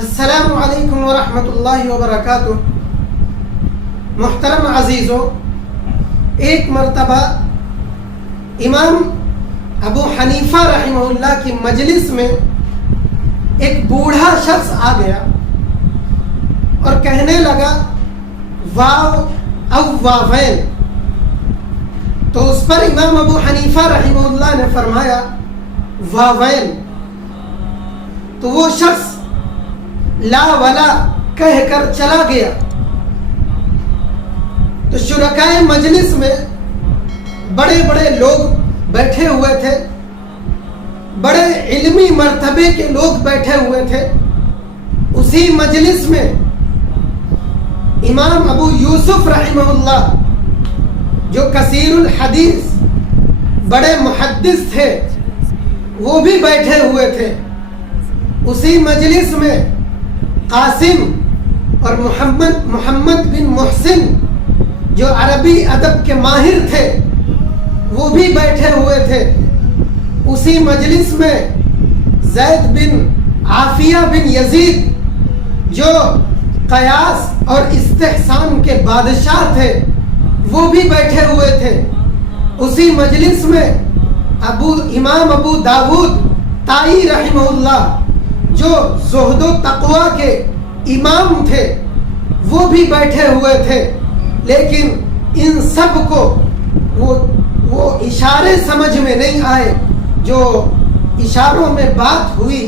السلام علیکم ورحمۃ اللہ وبرکاتہ۔ محترم عزیزوں، ایک مرتبہ امام ابو حنیفہ رحمہ اللہ کی مجلس میں ایک بوڑھا شخص آ گیا اور کہنے لگا واو او واوین۔ تو اس پر امام ابو حنیفہ رحمہ اللہ نے فرمایا واوین۔ تو وہ شخص لا ولا کہہ کر چلا گیا۔ تو شرکائے مجلس میں بڑے بڑے لوگ بیٹھے ہوئے تھے، بڑے علمی مرتبے کے لوگ بیٹھے ہوئے تھے۔ اسی مجلس میں امام ابو یوسف رحمہ اللہ جو کثیر الحدیث بڑے محدث تھے وہ بھی بیٹھے ہوئے تھے۔ اسی مجلس میں قاسم اور محمد بن محسن جو عربی ادب کے ماہر تھے وہ بھی بیٹھے ہوئے تھے۔ اسی مجلس میں زید بن عافیہ بن یزید جو قیاس اور استحسان کے بادشاہ تھے وہ بھی بیٹھے ہوئے تھے۔ اسی مجلس میں امام ابو داود طائی رحمہ اللہ جو زہد و تقوی کے امام تھے وہ بھی بیٹھے ہوئے تھے۔ لیکن ان سب کو وہ اشارے سمجھ میں نہیں آئے، جو اشاروں میں بات ہوئی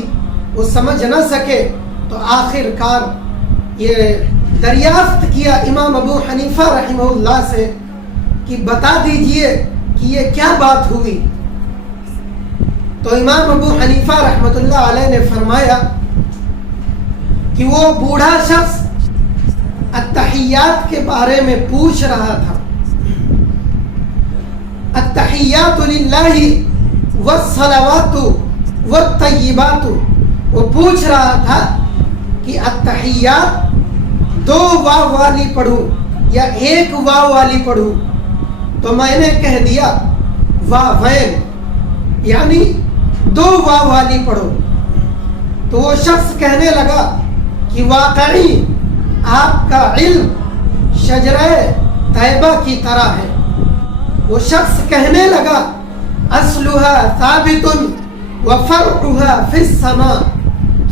وہ سمجھ نہ سکے۔ تو آخر کار یہ دریافت کیا امام ابو حنیفہ رحمہ اللہ سے کہ بتا دیجئے کہ یہ کیا بات ہوئی۔ تو امام ابو حنیفہ رحمۃ اللہ علیہ نے فرمایا کہ وہ بوڑھا شخص التحیات کے بارے میں پوچھ رہا تھا۔ التحیات للہ والصلوات والطیبات، وہ پوچھ رہا تھا کہ التحیات دو واو والی پڑھوں یا ایک واو والی پڑھوں؟ تو میں نے کہہ دیا واوین، یعنی دو واو والی پڑھو۔ تو وہ شخص کہنے لگا کہ واقعی آپ کا علم شجرہ طیبہ کی طرح ہے۔ وہ شخص کہنے لگا اصلها ثابت وفرعها فی السماء،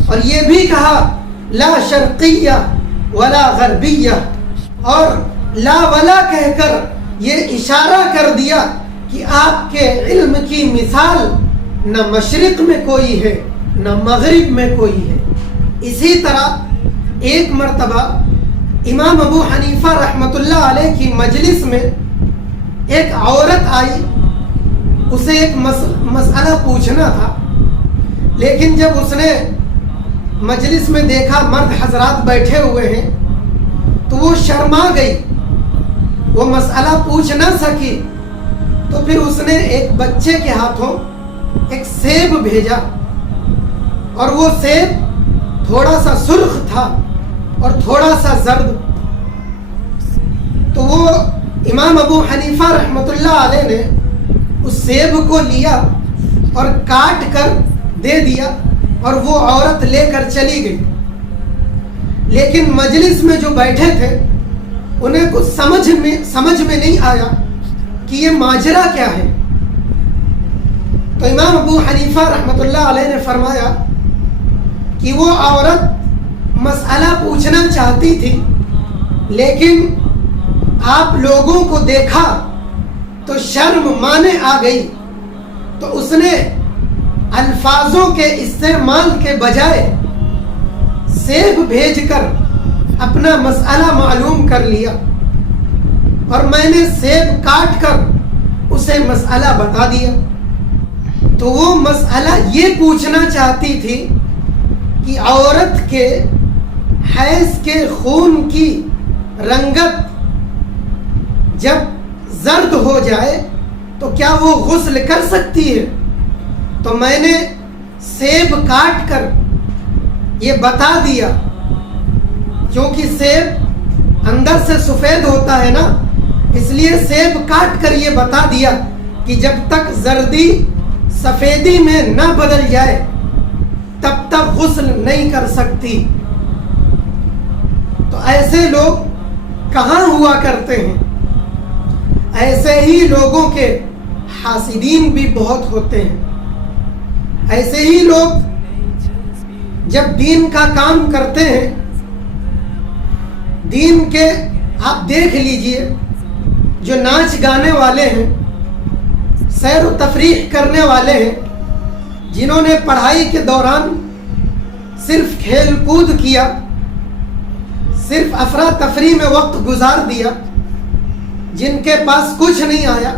اور یہ بھی کہا لا شرقیہ ولا غربیہ، اور لا ولا کہہ کر یہ اشارہ کر دیا کہ آپ کے علم کی مثال نہ مشرق میں کوئی ہے نہ مغرب میں کوئی ہے۔ اسی طرح ایک مرتبہ امام ابو حنیفہ رحمۃ اللہ علیہ کی مجلس میں ایک عورت آئی، اسے ایک مسئلہ پوچھنا تھا، لیکن جب اس نے مجلس میں دیکھا مرد حضرات بیٹھے ہوئے ہیں تو وہ شرما گئی، وہ مسئلہ پوچھ نہ سکی۔ تو پھر اس نے ایک بچے کے ہاتھوں ایک سیب بھیجا، اور وہ سیب تھوڑا سا سرخ تھا اور تھوڑا سا زرد۔ تو وہ امام ابو حنیفہ رحمۃ اللہ علیہ نے اس سیب کو لیا اور کاٹ کر دے دیا، اور وہ عورت لے کر چلی گئی۔ لیکن مجلس میں جو بیٹھے تھے انہیں کچھ سمجھ میں نہیں آیا کہ یہ ماجرا کیا ہے۔ تو امام ابو حنیفہ رحمۃ اللہ علیہ نے فرمایا کہ وہ عورت مسئلہ پوچھنا چاہتی تھی، لیکن آپ لوگوں کو دیکھا تو شرم مانے آ گئی، تو اس نے الفاظوں کے استعمال کے بجائے سیب بھیج کر اپنا مسئلہ معلوم کر لیا، اور میں نے سیب کاٹ کر اسے مسئلہ بتا دیا۔ تو وہ مسئلہ یہ پوچھنا چاہتی تھی کہ عورت کے حیض کے خون کی رنگت جب زرد ہو جائے تو کیا وہ غسل کر سکتی ہے؟ تو میں نے سیب کاٹ کر یہ بتا دیا، کیونکہ سیب اندر سے سفید ہوتا ہے نا، اس لیے سیب کاٹ کر یہ بتا دیا کہ جب تک زردی سفیدی میں نہ بدل جائے تب تک غسل نہیں کر سکتی۔ تو ایسے لوگ کہاں ہوا کرتے ہیں؟ ایسے ہی لوگوں کے حاسدین بھی بہت ہوتے ہیں۔ ایسے ہی لوگ جب دین کا کام کرتے ہیں، دین کے آپ دیکھ لیجئے جو ناچ گانے والے ہیں، سیر و تفریح کرنے والے ہیں، جنہوں نے پڑھائی کے دوران صرف کھیل کود کیا، صرف افراتفری میں وقت گزار دیا، جن کے پاس کچھ نہیں آیا،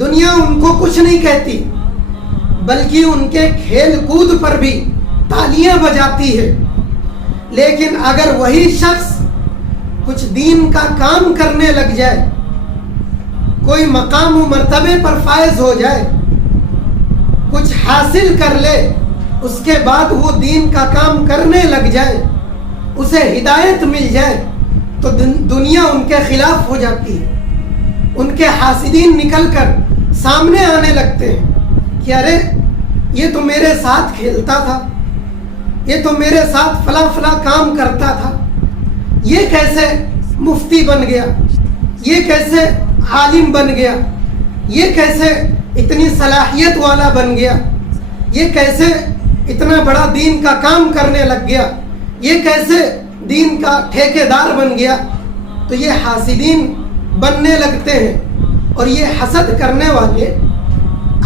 دنیا ان کو کچھ نہیں کہتی، بلکہ ان کے کھیل کود پر بھی تالیاں بجاتی ہے۔ لیکن اگر وہی شخص کچھ دین کا کام کرنے لگ جائے، کوئی مقام و مرتبے پر فائز ہو جائے، کچھ حاصل کر لے، اس کے بعد وہ دین کا کام کرنے لگ جائے، اسے ہدایت مل جائے، تو دنیا ان کے خلاف ہو جاتی ہے۔ ان کے حاسدین نکل کر سامنے آنے لگتے ہیں کہ ارے یہ تو میرے ساتھ کھیلتا تھا، یہ تو میرے ساتھ فلاں فلاں کام کرتا تھا، یہ کیسے مفتی بن گیا، یہ کیسے عالم بن گیا، یہ کیسے اتنی صلاحیت والا بن گیا، یہ کیسے اتنا بڑا دین کا کام کرنے لگ گیا، یہ کیسے دین کا ٹھیکیدار بن گیا۔ تو یہ حاسدین بننے لگتے ہیں، اور یہ حسد کرنے والے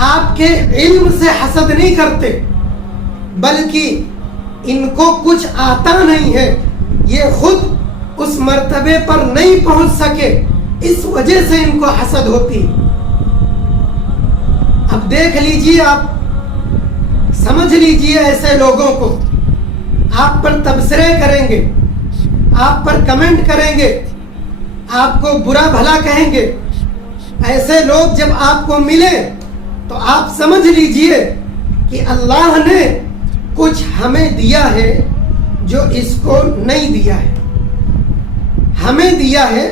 آپ کے علم سے حسد نہیں کرتے، بلکہ ان کو کچھ آتا نہیں ہے، یہ خود اس مرتبے پر نہیں پہنچ سکے، اس وجہ سے ان کو حسد ہوتی۔ اب دیکھ لیجئے، آپ سمجھ لیجئے، ایسے لوگوں کو آپ پر تبصرے کریں گے، آپ پر کمنٹ کریں گے، آپ کو برا بھلا کہیں گے، ایسے لوگ جب آپ کو ملے تو آپ سمجھ لیجئے کہ اللہ نے کچھ ہمیں دیا ہے جو اس کو نہیں دیا ہے، ہمیں دیا ہے،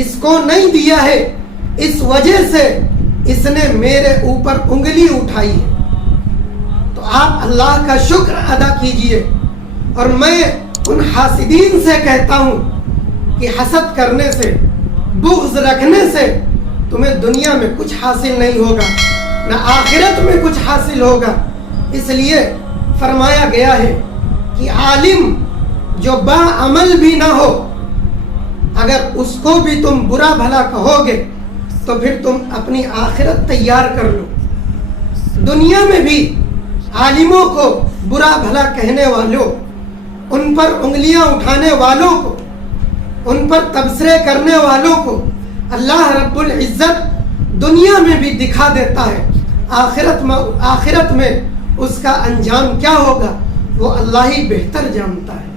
اس کو نہیں دیا ہے، اس وجہ سے اس نے میرے اوپر انگلی اٹھائی ہے۔ تو آپ اللہ کا شکر ادا کیجئے۔ اور میں ان حاسدین سے کہتا ہوں کہ حسد کرنے سے، بغض رکھنے سے تمہیں دنیا میں کچھ حاصل نہیں ہوگا، نہ آخرت میں کچھ حاصل ہوگا۔ اس لیے فرمایا گیا ہے کہ عالم جو با عمل بھی نہ ہو، اگر اس کو بھی تم برا بھلا کہو گے تو پھر تم اپنی آخرت تیار کر لو۔ دنیا میں بھی عالموں کو برا بھلا کہنے والوں، ان پر انگلیاں اٹھانے والوں کو، ان پر تبصرے کرنے والوں کو اللہ رب العزت دنیا میں بھی دکھا دیتا ہے، آخرت میں اس کا انجام کیا ہوگا وہ اللہ ہی بہتر جانتا ہے۔